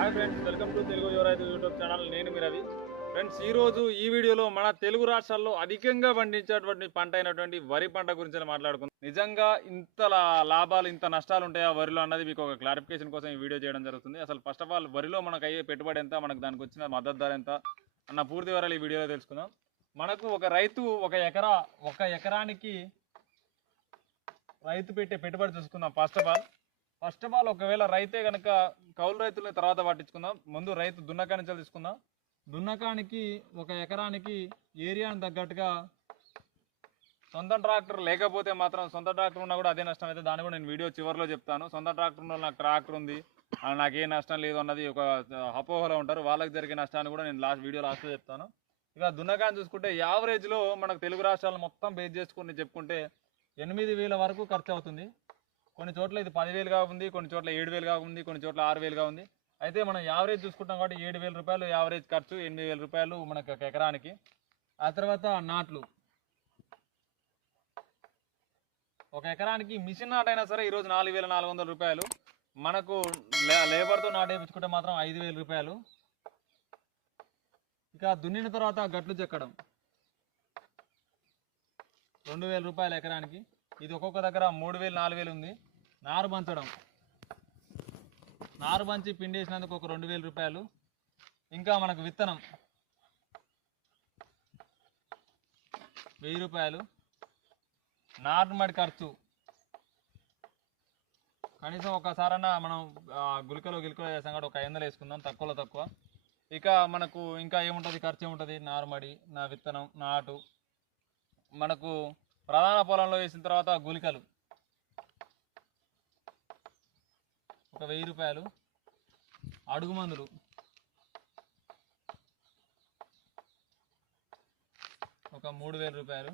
Hi friends welcome to Telugu Yuvaraithu YouTube channel నేను మీరు Ravi friends ఈ రోజు ఈ వీడియోలో మన తెలుగు రాష్ట్రాల్లో అధికంగా పండించేటువంటి పంట అయినటువంటి వరి పంట గురించి మాట్లాడుకుందాం. నిజంగా ఇంత లాభాలు ఇంత నష్టాలు ఉంటాయా వరిలో అన్నది మీకు ఒక క్లారిఫికేషన్ కోసం ఈ వీడియో చేయడం జరుగుతుంది. అసలు ఫస్ట్ ఆఫ్ ఆల్ వరిలో మనకు అయ్యే పెట్టుబడి ఎంత? మనకు దానికి వచ్చిన మద్దతు ధర ఎంత? అన్న పూర్తి వివరాలు ఈ వీడియోలో తెలుసుకుందాం. మనకు ఒక రైతు ఒక ఎకరా ఒక ఎకరానికి రైతు పెట్టే పెట్టుబడి చూసుకుందాం. First of all first of all ఒకవేళ రైతే కనుక కౌలు రైతులని తర్వాత పట్టించుకుందాం. ముందు రైతు దున్నకాన్ని నుంచి తీసుకుందాం. దున్నకానికి ఒక ఎకరానికి ఏరియాను తగ్గట్టుగా సొంత ట్రాక్టర్ లేకపోతే మాత్రం సొంత ట్రాక్టర్ ఉన్నా కూడా అదే నష్టం అయితే దాన్ని కూడా నేను వీడియో చివరిలో చెప్తాను. సొంత ట్రాక్టర్ ఉన్న నాకు ట్రాక్టర్ ఉంది. నాకు ఏ నష్టం లేదు అన్నది ఒక అపోహలో ఉంటారు. వాళ్ళకి జరిగే నష్టాన్ని కూడా నేను లాస్ట్ వీడియో లాస్ట్లో చెప్తాను. ఇక దున్నకాయని చూసుకుంటే యావరేజ్లో మనకు తెలుగు రాష్ట్రాలు మొత్తం బేస్ చేసుకుని చెప్పుకుంటే ఎనిమిది వేల వరకు ఖర్చు అవుతుంది. కొన్ని చోట్ల ఇది పదివేలుగా ఉంది కొన్ని చోట్ల ఏడు వేలుగా ఉంది కొన్ని చోట్ల ఆరు వేలుగా ఉంది. అయితే మనం యావరేజ్ చూసుకుంటాం కాబట్టి ఏడు వేల రూపాయలు యావరేజ్ ఖర్చు ఎనిమిది వేల రూపాయలు మనకు ఒక ఎకరానికి. ఆ తర్వాత నాట్లు. ఒక ఎకరానికి మిషన్ నాటైనా సరే ఈరోజు నాలుగు వేల నాలుగు వందల రూపాయలు. మనకు లే- లేబర్తో నాటేపించుకుంటే మాత్రం ఐదు వేల రూపాయలు. ఇక దున్నిన తర్వాత గట్లు చెక్కడం. రెండు వేల రూపాయలు ఎకరానికి. ఇది ఒక్కొక్క దగ్గర మూడు వేలు నాలుగు వేలు ఉంది. నారు పంచడం. నారు పంచి పిండేసినందుకు ఒక రెండు వేల రూపాయలు. ఇంకా మనకు విత్తనం. వెయ్యి రూపాయలు. నాటుమడి ఖర్చు. కనీసం ఒకసారన్నా మనం గులికలో గిలికలో చేసాం కాబట్టి ఒక ఐదు వందలు వేసుకుందాం. తక్కువలో తక్కువ. ఇక మనకు ఇంకా ఏముంటుంది? ఖర్చు ఏముంటుంది? నారుమడి నా విత్తనం నాటు మనకు ప్రధాన పొలంలో వేసిన తర్వాత గులికలు ఒక వెయ్యి రూపాయలు అడుగు మందులు. ఒక మూడు వేల రూపాయలు.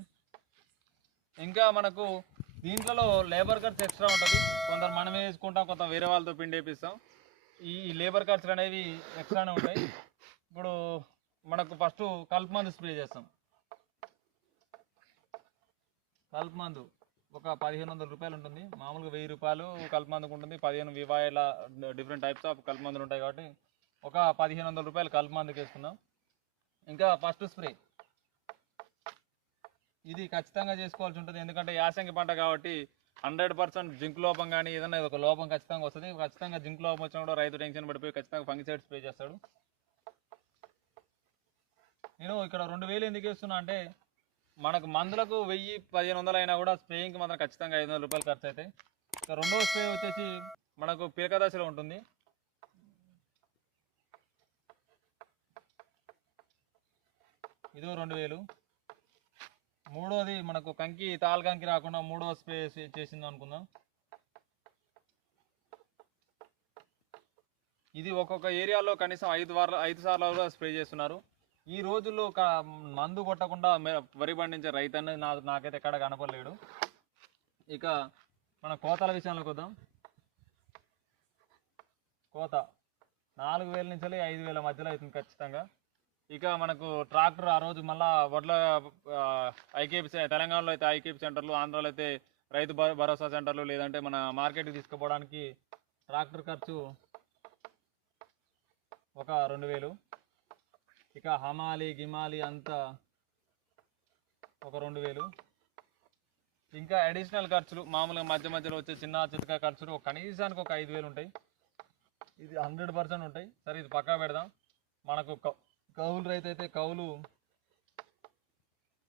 ఇంకా మనకు దీంట్లో లేబర్ ఖర్చు ఎక్స్ట్రా ఉంటుంది. కొందరు మనమే వేసుకుంటాం కొంత వేరే వాళ్ళతో పిండి వేపిస్తాం. ఈ లేబర్ ఖర్చులు అనేవి ఎక్స్ట్రానే ఉంటాయి. ఇప్పుడు మనకు ఫస్ట్ కలుపు మందు స్ప్రే చేస్తాం. కలుపు మందు. ఒక పదిహేను వందల రూపాయలు ఉంటుంది. మామూలుగా వెయ్యి రూపాయలు కలుపు మందుకు ఉంటుంది. పదిహేను వివాయిల డిఫరెంట్ టైప్స్ ఆఫ్ కలుపు మందులు ఉంటాయి కాబట్టి ఒక పదిహేను వందల రూపాయలు కలుపు మందుకు వేసుకున్నాం ఇంకా ఫస్ట్ స్ప్రే ఇది ఖచ్చితంగా చేసుకోవాల్సి ఉంటుంది. ఎందుకంటే యాసంగి పంట కాబట్టి హండ్రెడ్ పర్సెంట్ జింక్ లోపం కానీ ఏదైనా ఒక లోపం ఖచ్చితంగా వస్తుంది. ఖచ్చితంగా జింక్ లోపం వచ్చినా కూడా రైతు టెన్షన్ పడిపోయి ఖచ్చితంగా ఫంగిసైడ్ స్ప్రే చేస్తాడు. నేను ఇక్కడ రెండు వేలు ఎందుకు వేస్తున్నా అంటే మనకు మందులకు వెయ్యి పదిహేను వందలు అయినా కూడా స్ప్రేయింగ్కి మాత్రం ఖచ్చితంగా ఐదు వందల రూపాయలు ఖర్చు అవుతాయి రెండవ స్ప్రే వచ్చేసి మనకు పిలక దశలో ఉంటుంది. ఇదో రెండు వేలు. మూడోది మనకు కంకి తాల్ కంకి రాకుండా మూడో స్ప్రే చే- చేసింది అనుకుందాం. ఇది ఒక్కొక్క ఏరియాలో కనీసం ఐదు వారాలు ఐదు సార్లు కూడా స్ప్రే చేస్తున్నారు. ఈ రోజుల్లో ఒక మందు కొట్టకుండా వరి పండించే రైతు అనేది నా నాకైతే ఎక్కడ కనపడలేడు. ఇక మన కోతల విషయంలోకి వద్దాం. కోత నాలుగు వేల నుంచి ఐదు వేల మధ్యలో అవుతుంది ఖచ్చితంగా. ఇక మనకు ట్రాక్టర్ ఆ రోజు మళ్ళా వడ్ల ఐకేపీ తెలంగాణలో అయితే ఐకేపీ సెంటర్లు ఆంధ్రాలో అయితే రైతు భరోసా సెంటర్లు లేదంటే మన మార్కెట్కి తీసుకుపోవడానికి ట్రాక్టర్ ఖర్చు ఒక రెండు వేలు. ఇక హమాలి గిమాలి అంతా ఒక రెండు వేలు. ఇంకా అడిషనల్ ఖర్చులు మామూలుగా మధ్య మధ్యలో వచ్చే చిన్న చితక ఖర్చులు ఒక కనీసానికి ఒక ఐదు వేలు ఉంటాయి. ఇది హండ్రెడ్ పర్సెంట్ ఉంటాయి. సరే ఇది పక్కా పెడదాం. మనకు కౌ- కౌలు రైతు అయితే కౌలు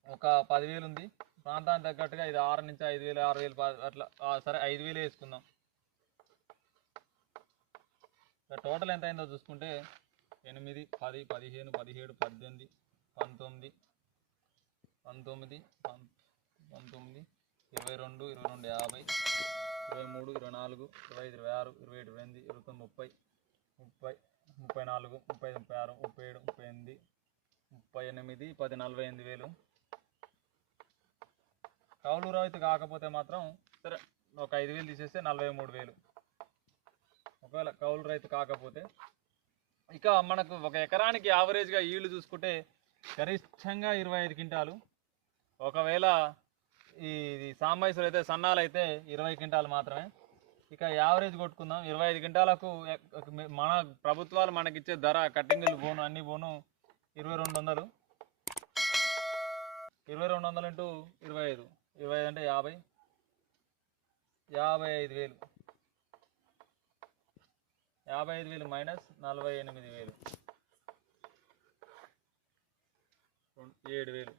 ఒక పదివేలు ఉంది. ప్రాంతానికి తగ్గట్టుగా ఇది ఆరు నుంచి ఐదు వేలు ఆరు వేలు అట్లా సరే ఐదు వేలు వేసుకుందాం. టోటల్ ఎంత అయిందో చూసుకుంటే ఎనిమిది పది పదిహేను పదిహేడు పద్దెనిమిది పంతొమ్మిది పంతొమ్మిది పం- పంతొమ్మిది ఇరవై రెండు ఇరవై రెండు యాభై ఇరవై మూడు ఇరవై నాలుగు ఇరవై ఐదు ఇరవై ఆరు ఇరవై ఏడు ఇరవై ఎనిమిది ఇరవై తొమ్మిది ముప్పై ముప్పై ముప్పై నాలుగు ముప్పై ఐదు ముప్పై ఆరు ముప్పై ఏడు ముప్పై ఎనిమిది ముప్పై ఎనిమిది పది నలభై ఎనిమిది వేలు. కౌలు రైతు కాకపోతే మాత్రం సరే ఒక ఐదు వేలు తీసేస్తే నలభై మూడు వేలు. ఒకవేళ కౌలు రైతు కాకపోతే ఇక మనకు ఒక ఎకరానికి యావరేజ్గా ఈళ్ళు చూసుకుంటే గరిష్టంగా ఇరవై ఐదు క్వింటాలు. ఒకవేళ ఈ ఇది అయితే సన్నాలు అయితే ఇరవై క్వింటాలు మాత్రమే. ఇక యావరేజ్ కొట్టుకుందాం. ఇరవై ఐదు క్వింటాలకు మన ప్రభుత్వాలు మనకిచ్చే ధర కట్టింగులు పోను అన్ని పోను ఇరవై రెండు వందలు. ఇరవై రెండు వందలు ఇంటూ ఇరవై ఐదు. ఇరవై ఐదు అంటే యాభై. యాభై ఐదు వేలు. యాభై ఐదు వేలు మైనస్ నలభై ఎనిమిది వేలు. ఏడు వేలు.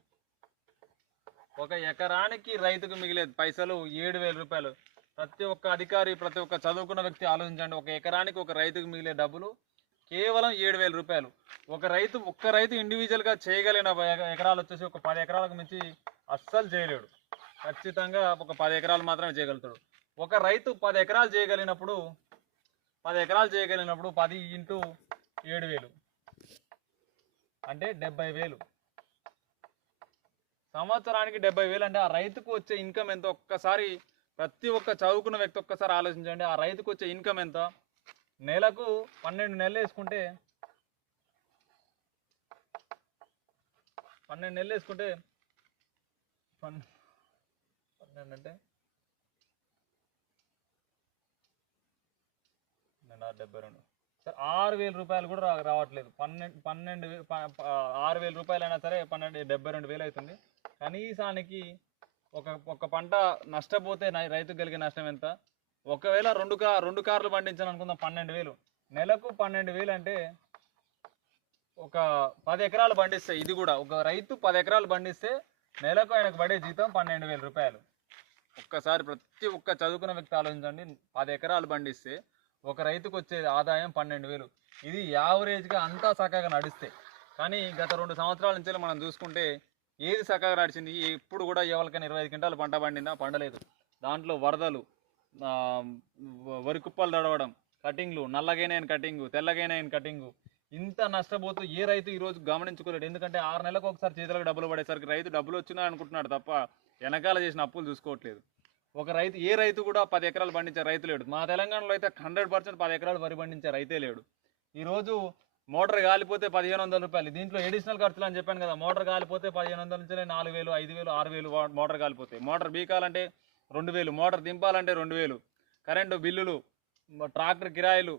ఒక ఎకరానికి రైతుకు మిగిలేదు పైసలు ఏడు వేల రూపాయలు. ప్రతి ఒక్క అధికారి ప్రతి ఒక్క చదువుకున్న వ్యక్తి ఆలోచించండి. ఒక ఎకరానికి ఒక రైతుకు మిగిలే డబ్బులు కేవలం ఏడు వేల రూపాయలు. ఒక రైతు ఒక్క రైతు ఇండివిజువల్గా చేయగలిగిన ఎక- ఎకరాలు వచ్చేసి ఒక పది ఎకరాలకు మించి అస్సలు చేయలేడు. ఖచ్చితంగా ఒక పది ఎకరాలు మాత్రమే చేయగలుగుతాడు. ఒక రైతు పది ఎకరాలు చేయగలిగినప్పుడు పది ఎకరాలు చేయగలిగినప్పుడు పది ఇంటూ ఏడు వేలు. అంటే డెబ్బై వేలు. సంవత్సరానికి డెబ్బై వేలు అంటే ఆ రైతుకు వచ్చే ఇన్కమ్ ఎంత? ఒక్కసారి ప్రతి ఒక్క చదువుకున్న వ్యక్తి ఒక్కసారి ఆలోచించండి. ఆ రైతుకు వచ్చే ఇన్కమ్ ఎంత? నెలకు పన్నెండు నెలలు వేసుకుంటే పన్నెండు నెలలు వేసుకుంటే పన్- పన్నెండు అంటే పన్నెండు ఆరు డెబ్బై రెండు సార్ ఆరు వేల రూపాయలు కూడా రావట్లేదు. పన్నెండు పన్నెండు ఆరు వేల రూపాయలు అయినా సరే పన్నెండు డెబ్బై రెండు వేలు అవుతుంది. కనీసానికి ఒక ఒక పంట నష్టపోతే రైతు రైతుకు కలిగే నష్టం ఎంత? ఒకవేళ రెండు కా రెండు కార్లు పండించాను అనుకుందాం పన్నెండు వేలు. నెలకు పన్నెండు వేలు అంటే ఒక పది ఎకరాలు పండిస్తే ఇది కూడా ఒక రైతు పది ఎకరాలు పండిస్తే నెలకు ఆయనకు పడే జీతం పన్నెండు వేల రూపాయలు. ఒక్కసారి ప్రతి ఒక్క చదువుకున్న వ్యక్తి ఆలోచించండి పది ఎకరాలు పండిస్తే ఒక రైతుకు వచ్చే ఆదాయం పన్నెండు వేలు. ఇది యావరేజ్గా అంతా చక్కగా నడిస్తే. కానీ గత రెండు సంవత్సరాల నుంచి మనం చూసుకుంటే ఏది చక్కగా నడిచింది? ఎప్పుడు కూడా ఎవరికైనా ఇరవై ఐదు క్వింటాలు పంట పండిందా? పండలేదు. దాంట్లో వరదలు వరి కుప్పలు తడవడం కటింగ్లు నల్లగైన కటింగు తెల్లగైన కటింగు ఇంత నష్టపోతూ ఏ రైతు ఈరోజు గమనించుకోలేడు. ఎందుకంటే ఆరు నెలలకు ఒకసారి చేతులకు డబ్బులు పడేసరికి రైతు డబ్బులు వచ్చినా అనుకుంటున్నాడు తప్ప వెనకాల చేసిన అప్పులు చూసుకోవట్లేదు. ఒక రైతు ఏ రైతు కూడా పది ఎకరాలు పండించే రైతు లేడు. మా తెలంగాణలో అయితే హండ్రెడ్ పర్సెంట్ పది ఎకరాలు వరి పండించే రైతే లేడు. ఈరోజు మోటార్ కాలిపోతే పదిహేను వందల రూపాయలు. దీంట్లో ఎడిషనల్ ఖర్చులు అని చెప్పాను కదా మోటార్ కాలిపోతే పదిహేను వందల నుంచి నాలుగు వేలు ఐదు వేలు ఆరు వేలు మోటార్ కాలిపోతే మోటార్ బీకాలంటే రెండు వేలు మోటార్ దింపాలంటే రెండు వేలు. కరెంటు బిల్లులు ట్రాక్టర్ కిరాయిలు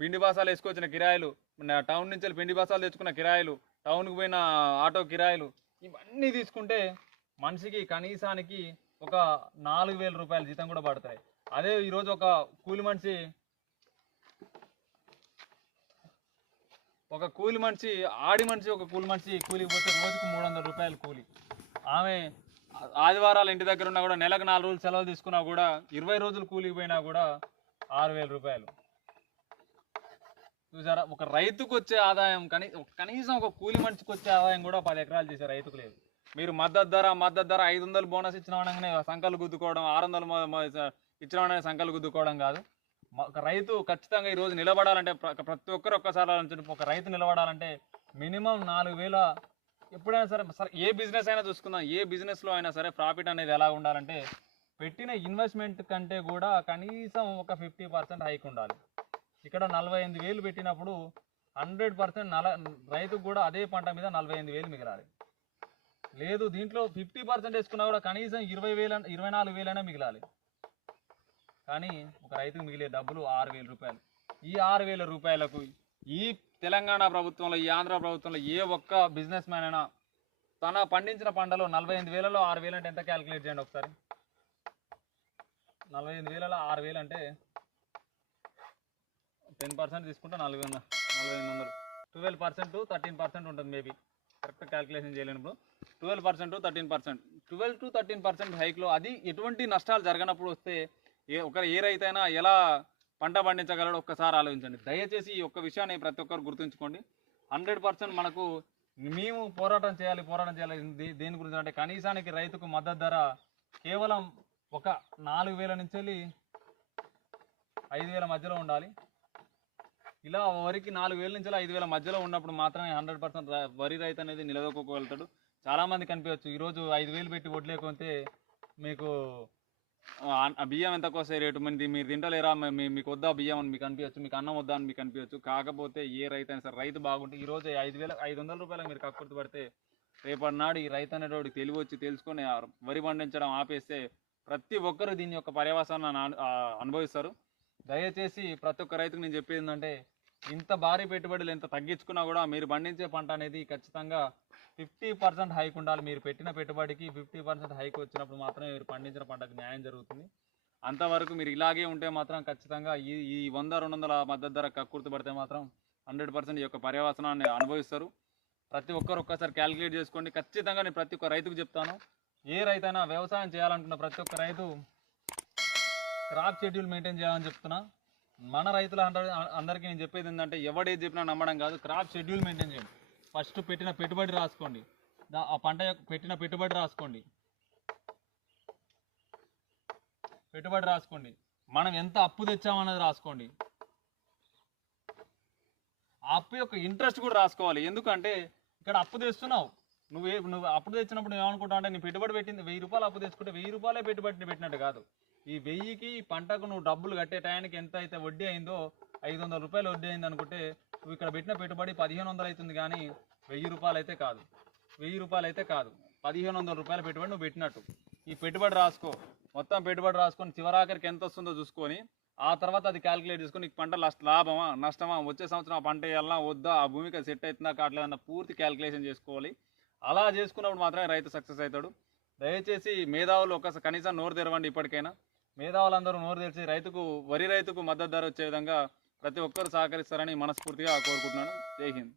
పిండి బాసాలు వేసుకొచ్చిన కిరాయిలు టౌన్ నుంచి వెళ్ళి పిండి బాసాలు తెచ్చుకున్న కిరాయిలు టౌన్కి పోయిన ఆటో కిరాయిలు ఇవన్నీ తీసుకుంటే మనిషికి కనీసానికి ఒక నాలుగు వేల రూపాయల జీతం కూడా పడతాయి. అదే ఈరోజు ఒక కూలి మనిషి ఒక కూలి మనిషి ఆడి మనిషి ఒక కూలి మనిషి కూలికి పోతే రోజుకు మూడు వందల రూపాయలు కూలి. ఆమె ఆదివారాలు ఇంటి దగ్గర ఉన్నా కూడా నెలకు నాలుగు రోజులు సెలవు తీసుకున్నా కూడా ఇరవై రోజులు కూలికి పోయినా కూడా ఆరు వేల రూపాయలు. చూసారా? ఒక రైతుకు వచ్చే ఆదాయం కనీ కనీసం ఒక కూలి మనిషికి వచ్చే ఆదాయం కూడా పది ఎకరాలు చేసే రైతుకు లేదు. మీరు మద్దతు ధర మద్దతు ధర ఐదు వందలు బోనస్ ఇచ్చిన అనగానే సంకలు గుద్దుకోవడం ఆరు వందలు ఇచ్చిన అనగానే సంకలు గుద్దుకోవడం కాదు. ఒక రైతు ఖచ్చితంగా ఈరోజు నిలబడాలంటే ప్ర- ప్రతి ఒక్కరు ఒక్కసారి ఆలోచించండి. ఒక రైతు నిలబడాలంటే మినిమం నాలుగు వేల ఎప్పుడైనా సరే సరే ఏ బిజినెస్ అయినా చూసుకుందాం. ఏ బిజినెస్లో అయినా సరే ప్రాఫిట్ అనేది ఎలా ఉండాలంటే పెట్టిన ఇన్వెస్ట్మెంట్ కంటే కూడా కనీసం ఒక ఫిఫ్టీ పర్సెంట్ హైక్ ఉండాలి. ఇక్కడ నలభై ఎనిమిది వేలు పెట్టినప్పుడు హండ్రెడ్ పర్సెంట్ నల రైతుకు కూడా అదే పంట మీద నలభై ఎనిమిది వేలు మిగలాలి. లేదు దీంట్లో ఫిఫ్టీ పర్సెంట్ వేసుకున్నా కూడా కనీసం ఇరవై వేల ఇరవై నాలుగు వేలైనా మిగిలాలి. కానీ ఒక రైతుకు మిగిలే డబ్బులు ఆరు వేల రూపాయలు. ఈ ఆరు వేల రూపాయలకు ఈ తెలంగాణ ప్రభుత్వంలో ఈ ఆంధ్ర ప్రభుత్వంలో ఏ ఒక్క బిజినెస్ మ్యాన్ అయినా తన పండించిన పంటలో నలభై ఎనిమిది వేలలో ఆరు వేలు అంటే ఎంత క్యాలిక్యులేట్ చేయండి ఒకసారి? నలభై ఎనిమిది వేలలో ఆరు వేలు అంటే టెన్ పర్సెంట్ తీసుకుంటే నలభై వందల నలభై ఎనిమిది వందలు. ట్వెల్వ్ పర్సెంట్ థర్టీన్ పర్సెంట్ ఉంటుంది మేబీ కరెక్ట్ క్యాలిక్యులేషన్ చేయలేనప్పుడు twelve percent thirteen percent twelve to thirteen percent హైక్లో అది ఎటువంటి నష్టాలు జరగనప్పుడు వస్తే ఏ ఒక ఏ రైతైనా ఎలా పంట పండించగలడో ఒక్కసారి ఆలోచించండి. దయచేసి ఈ ఒక్క విషయాన్ని ప్రతి ఒక్కరు గుర్తుంచుకోండి. హండ్రెడ్ పర్సెంట్ మనకు మేము పోరాటం చేయాలి పోరాటం చేయాలి దేని గురించి అంటే కనీసానికి రైతుకు మద్దతు ధర కేవలం ఒక నాలుగు వేల నుంచి వెళ్ళి ఐదు వేల మధ్యలో ఉండాలి. ఇలా వరికి నాలుగు వేల నుంచి ఐదు వేల మధ్యలో ఉన్నప్పుడు మాత్రమే హండ్రెడ్ పర్సెంట్ వరి రైతు అనేది నిలదొక్కుకోగలుగుతాడు. చాలామంది కనిపించవచ్చు. ఈరోజు ఐదు వేలు పెట్టి వడ్లేకుంటే మీకు ఆ, బియ్యం ఎంత కోసే రేటు? మంది మీరు తింటలేరా? మీ- మీకు వద్దా బియ్యం అని మీకు అనిపించచ్చు మీకు అన్నం వద్దా అని మీకు అనిపించచ్చు కాకపోతే ఏ రైతు అయినా సరే రైతు బాగుంటే ఈరోజు ఐదు వేల ఐదు వందల రూపాయలకు మీరు కక్కుర్తి పడితే రేపటి నాడు ఈ రైతు అనేటోడికి తెలివి వచ్చి తెలుసుకొని వరి పండించడం ఆపేస్తే ప్రతి ఒక్కరు దీని యొక్క పర్యవసానాన్ని అనుభవిస్తారు. దయచేసి ప్రతి ఒక్క రైతుకు నేను చెప్పేది ఏంటంటే ఇంత భారీ పెట్టుబడులు ఎంత తగ్గించుకున్నా కూడా మీరు పండించే పంట అనేది ఖచ్చితంగా ఫిఫ్టీ పర్సెంట్ హైక్ ఉండాలి. మీరు పెట్టిన పెట్టుబడికి ఫిఫ్టీ పర్సెంట్ హైక్ వచ్చినప్పుడు మాత్రమే మీరు పండించిన పంటకు న్యాయం జరుగుతుంది. అంతవరకు మీరు ఇలాగే ఉంటే మాత్రం ఖచ్చితంగా ఈ ఈ వంద రెండు వందల మద్దతు ధర కక్కుర్తి పడితే మాత్రం హండ్రెడ్ పర్సెంట్ ఈ యొక్క పర్యవసనాన్ని అనుభవిస్తారు. ప్రతి ఒక్కరు ఒక్కసారి క్యాలిక్యులేట్ చేసుకోండి. ఖచ్చితంగా నేను ప్రతి ఒక్క రైతుకు చెప్తాను. ఏ రైతైనా వ్యవసాయం చేయాలనుకున్న ప్రతి ఒక్క రైతు క్రాప్ షెడ్యూల్ మెయింటైన్ చేయాలని చెప్తున్నా. మన రైతుల అందరికీ నేను చెప్పేది ఏంటంటే ఎవడేది చెప్పినా నమ్మడం కాదు. క్రాప్ షెడ్యూల్ మెయింటైన్ చేయండి. ఫస్ట్ పెట్టిన పెట్టుబడి రాసుకోండి. ఆ పంట యొక్క పెట్టిన పెట్టుబడి రాసుకోండి. పెట్టుబడి రాసుకోండి. మనం ఎంత అప్పు తెచ్చామన్నది రాసుకోండి. ఆ అప్పు యొక్క ఇంట్రెస్ట్ కూడా రాసుకోవాలి. ఎందుకంటే ఇక్కడ అప్పు తెస్తున్నావు. నువ్వు ఏ- నువ్వు అప్పుడు తెచ్చినప్పుడు నువ్వు ఏమనుకుంటావు అంటే నీ పెట్టుబడి పెట్టింది వెయ్యి రూపాయలు అప్పు తెచ్చుకుంటే వెయ్యి రూపాయలే పెట్టుబడి పెట్టినట్టు కాదు. ఈ వెయ్యికి ఈ పంటకు నువ్వు డబ్బులు కట్టే టయానికి ఎంత అయితే వడ్డీ అయిందో ఐదు వందల రూపాయలు వడ్డీ అయింది అనుకుంటే నువ్వు ఇక్కడ పెట్టిన పెట్టుబడి పదిహేను వందలు అవుతుంది కానీ వెయ్యి రూపాయలు అయితే కాదు. వెయ్యి రూపాయలు అయితే కాదు. పదిహేను వందల రూపాయల పెట్టుబడి నువ్వు పెట్టినట్టు. ఈ పెట్టుబడి రాసుకో. మొత్తం పెట్టుబడి రాసుకొని చివరాఖరికి ఎంత వస్తుందో చూసుకొని ఆ తర్వాత అది క్యాలిక్యులేట్ చేసుకొని నీకు పంట లాస్ట్ లాభమా నష్టమా వచ్చే సంవత్సరం ఆ పంట వేయాలన్నా వద్దా ఆ భూమికి సెట్ అవుతుందా కావట్లేదన్న పూర్తి క్యాలిక్యులేషన్ చేసుకోవాలి. అలా చేసుకున్నప్పుడు మాత్రమే రైతు సక్సెస్ అవుతాడు. దయచేసి మేధావులు ఒకసారి కనీసం నోరు తెరవండి ఇప్పటికైనా. మేధావులందరూ నోరు తెరిచి రైతుకు వరి రైతుకు మద్దతు ధర వచ్చే విధంగా ప్రతి ఒక్కరు సహకరిస్తారని మనస్ఫూర్తిగా కోరుకుంటున్నాను. జై హింద్.